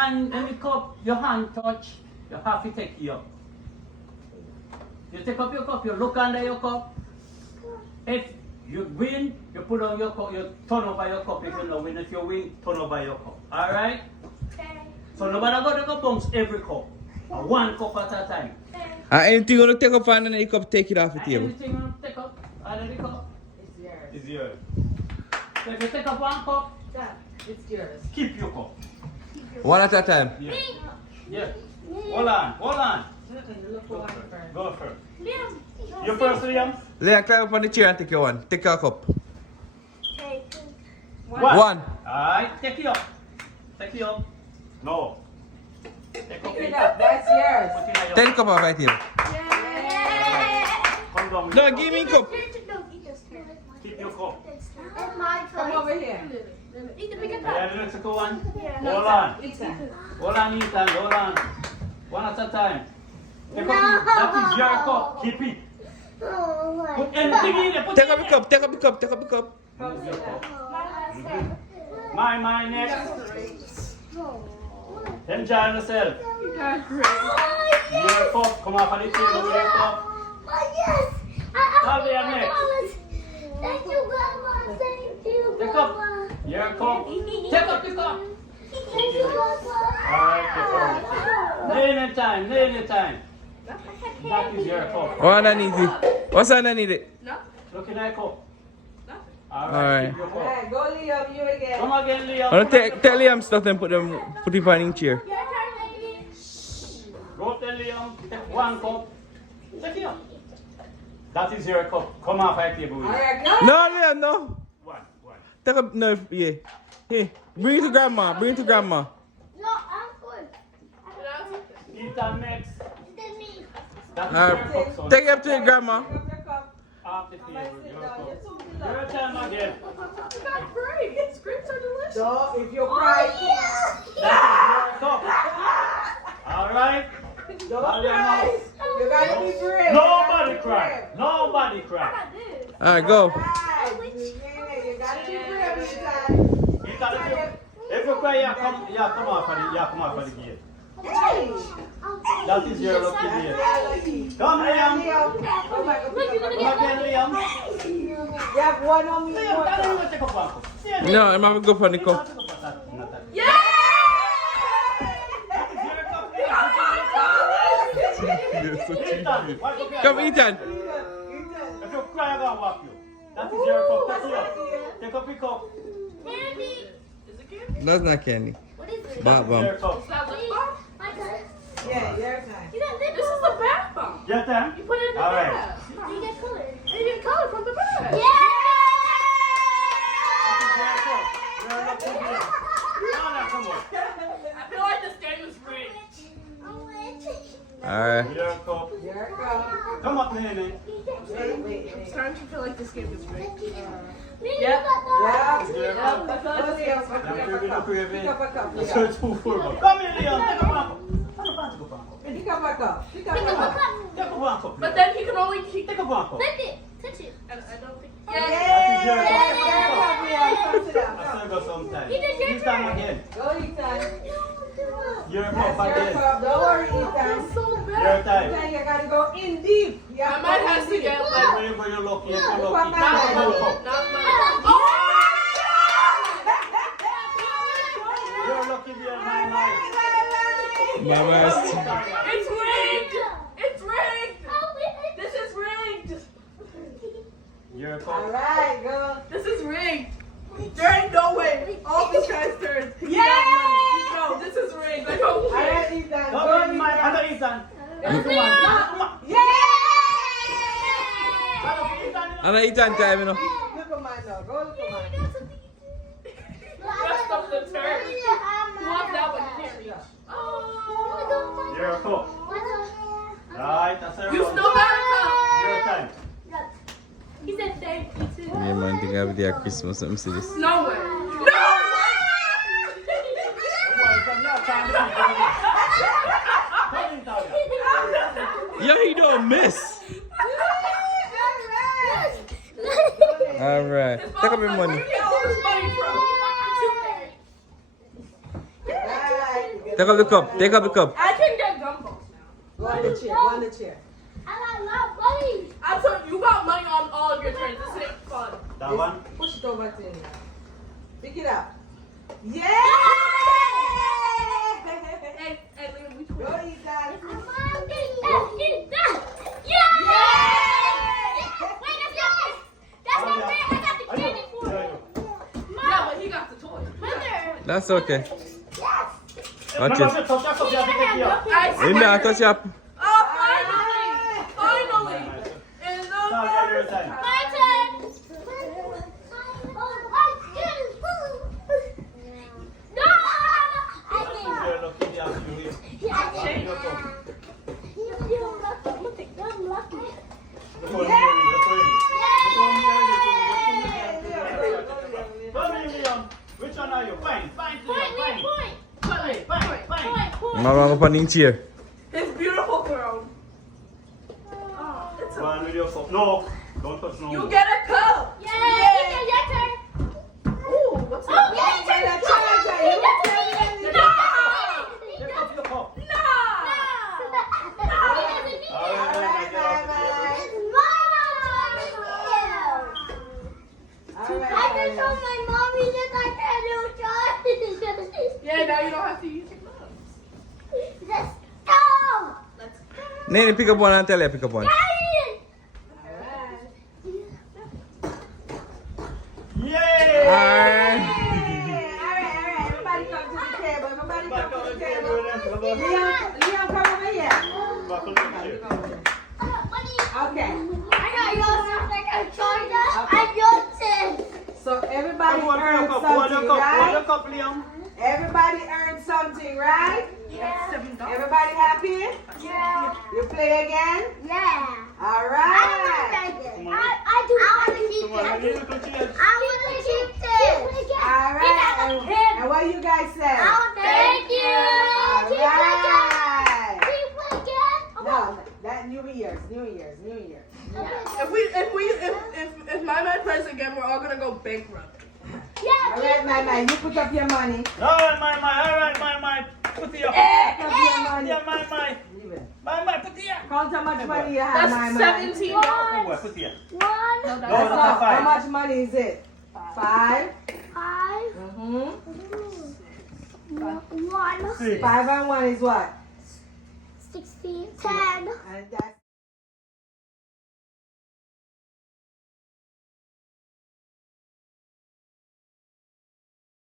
hand, when the cup, your hand touch, you have to take it up. You take up your cup, you look under your cup. If you win, you put on your cup, you turn over your cup if you don't win. If you win, turn over your cup. Alright? Okay. So nobody got to bounce every cup. One cup at a time. Anything you want to take up and then you can take it off the table. Anything you take up, out of the cup, It's yours. is yours. So if you take up one cup, Dad, it's yours. keep your cup. One at a time. Yeah. Yeah. Hold on, hold on. Look for one first. Go first. Liam. You first, Liam. Leah, climb up on the chair and take your one. Take your cup. Okay. One. Alright, take it up. Take it up. No. Take up Pick it. it up. That's yours. Put it in your- Take the cup off right here. Come down. No, give me a cup. Keep your cup. It's my Come over here. Eat the bigger Yeah, the next one. Yeah. Hold on. Ethan. Hold on, Ethan. Hold on. One at a time. Take up it. That is your cup. Keep it. Put anything in there. Put Take it up in the there. cup. Take up the cup. Take up the cup. Come Move sit your down. cup. My next. Enjoy yourself. Your cup. Come off on the table with your cup. Have your next. Thank you, Grandma. Thank you, Take up. Grandma. Your cup. Take up the cup. Thank you, Grandma. Alright, name and time. Name and time. That is your cup. What underneath it? What's underneath it? Look at that cup. Alright. Keep your cup. Alright, go Liam, you again. Come again, Liam. I'm gonna tell Liam stuff and put it on the chair. Your turn, lady. Go tell Liam. Take one cup. Take it up. That is your cup. Come off my table with you. Alright, go. No, Liam, no. One. Take up, no, yeah. Hey, bring it to grandma. Bring it to grandma. No, I'm good. Ethan next. Then me. That is your cup, son. Take it up to your grandma. Pick up your cup. Off the Come table. and sit Your down. cup. You're too Your beloved. time again. Grapes are delicious. So, if you cry, That is your cup. Alright? don't All your cry. mouth. You gotta be brave. Nobody cry. Nobody cry. Alright, go. Right. You gotta be brave, Ethan. Ethan, if you cry, you come off of the gate. Hey. That is your lucky That's day. your lucky. Come, Liam. Liam. Oh my God. Look, you're gonna Come again, Liam. You have one on me. Liam, one tell him cup. to take up one cup. See him? No, I'm gonna go for the cup. That is your cup. Ethan, wipe up your Come, cup. Ethan. If you cry, I'm gonna whap you. That is your cup. Take it up. Take up your cup. Candy. That's not candy. What is it? Bath That is bomb. your cup. My turn. Yeah, your time. You got lip This is balm. the bath bomb. Your turn. You put it in the All right. bath. You get color. And you get color from the bath. That is your cup. You're lucky day. No, come on. I feel like this game is rigged. Alright. Your cup. Your cup. Come up, Nene. Wait. I'm starting to feel like this game is rigged. Yeah. Your cup. Go Liam. Pick up a cup. That's your 2-4. Come here, Leon. Take up one cup. Pick up a cup. Pick up a Pick up a cup. cup. Take up one cup. But then he can only keep. Take up one cup. Touch it. Touch it. I don't think. Yeah. your cup. Your cup, Liam. Come sit down. I still got some time. He did your This time turn. again. Go, Ethan. Your That's cup your again. cup. Don't worry, Ethan. So Your bad. time. Ethan, you gotta go in deep. You I have might go have in to deep. get like. Whenever you're lucky, if you're Look lucky. what Take my up man one did. cup. Not my. You're lucky, dear, my man. Mama is... It's rigged. It's rigged. This is rigged. Your All cup. right, go. This is rigged. There ain't no way. All these guys' turns. No, this is rigged. I don't All care. right, Ethan. Come Go, in, my Ethan. other Ethan. Come on. Yeah! Anna Ethan time, you know. Look at mine now. Go look at mine. Rest of the turn. You want that one? You can't reach. Your cup. Right, that's a You still got a cup. Your time. He said thank you too. Yeah, man, think I'll be there Christmas. Let me see this. No way. No Oh, boy, come here, time to be coming. Come in, Talia. Yeah, he don't miss. Alright. Take up your money. Where do you get all this money from? Right. Take up the cup. Take up the cup. I can get gumballs now. Go on the chair. Go on the chair. I got a lot of money. I told you got money on all of your turns. This ain't fun. That one. Push it over to him. Pick it up. Yeah! Hey, Liam, we Go, twin. you guys. Come on, get that. Yeah! Wait, that's not fair. That's not fair. I got the candy for it. Yeah, but he got the toy. Mother. That's okay. Yes. Watch Remember, it. touch your cup, you have to take it out. I In there, touch up. Oh, finally! In the Now, your turn. My turn. No! I You're lucky, you have to do it. think. Touch your cup. You're lucky. I'm lucky. Look how near you, look how near you. Come here, Liam. Which one are you? Fine, fine, Liam, fine. Point. Fine, fine, fine. Mama up on the chair. His beautiful throne. Go on with your cup. No, don't touch no You more. get a cup. Yay! Your turn. Ooh, what's Oh, that? yeah, your turn. No! Take up your cup. No! Yeah, now you don't have to use your gloves. Let's go. Nene, pick up one and tell her pick up one. Yay! Alright. Everybody come to the table. Everybody Back come on to the the table, table. then. Come on. Leon, come over here. Back on the chair. Okay. So everybody Come on, hold your earned cup, hold your something, cup, hold your right? cup, Liam. Everybody earned something, right? Everybody happy? You play again? All right. Come I on, want to keep come on, it. you little chairs. I want to keep it. All right. And what you guys say? Thank you. All Keep it right. again. Keep it again. No, that New Year's. If my man plays again, we're all gonna go bankrupt. Yeah. All right, my, you put up your money. All right, my. Put it up. Put up your money. Yeah, my. Leave it. My, put it up. Count how much money you have, my That's man. $17. Boy, put it up. One, No, That's that's all. a five. How much money is it? 5. 5, Mm-hmm. 1, 6. 5 and 1 is what? 16, 10. And that's